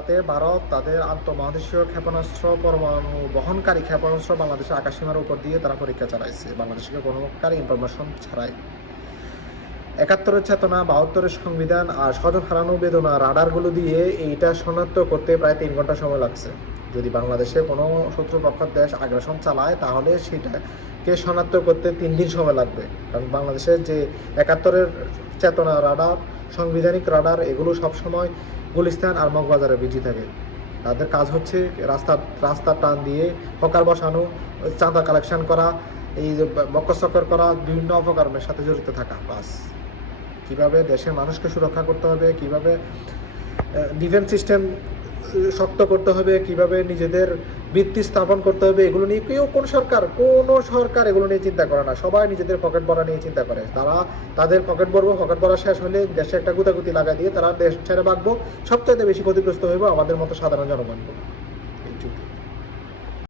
চালাতে ভারত তাদের আন্তঃমহাদেশীয় ক্ষেপণাস্ত্র পরমাণু বহনকারী ক্ষেপণাস্ত্র বাংলাদেশের আকাশসীমার উপর দিয়ে তারা পরীক্ষা চালাইছে বাংলাদেশকে কোনো প্রকার ইনফরমেশন ছাড়াই। ৭১-এর চেতনা, ৭২-এর সংবিধান আর স্বজন হারানো বেদনা রাডারগুলো দিয়ে এইটা শনাক্ত করতে প্রায় ৩ ঘন্টা সময় লাগছে। যদি বাংলাদেশে কোনো শত্রুপক্ষের দেশ আগ্রাসন চালায় তাহলে সেটাকে শনাক্ত করতে ৩ দিন সময় লাগবে। কারণ বাংলাদেশের যে ৭১-এর চেতনা রাডার, সাংবিধানিক রাডার এগুলো সবসময় গুলিস্তান আর মগবাজারে বিজি থাকে। তাদের কাজ হচ্ছে রাস্তার টান দিয়ে হকার বসানো, চাঁদা কালেকশন করা, এই যে বক্করচক্কর করা, বিভিন্ন অপকর্মের সাথে জড়িত থাকা। বাস কীভাবে দেশের মানুষকে সুরক্ষা করতে হবে, কীভাবে ডিফেন্স সিস্টেম শক্ত করতে হবে, কিভাবে নিজেদের ভিত্তি স্থাপন করতে হবে, এগুলো নিয়ে কোনো সরকার এগুলো নিয়ে চিন্তা করে না। সবাই নিজেদের পকেট ভরা নিয়ে চিন্তা করে। তারা তাদের পকেট ভরা শেষ হলে দেশে একটা গুতাগুতি লাগা দিয়ে তারা দেশ ছেড়ে ভাগবো। সবচাইতে বেশি ক্ষতিগ্রস্ত হইব আমাদের মতো সাধারণ জনগণগুলো এই যুদ্ধে।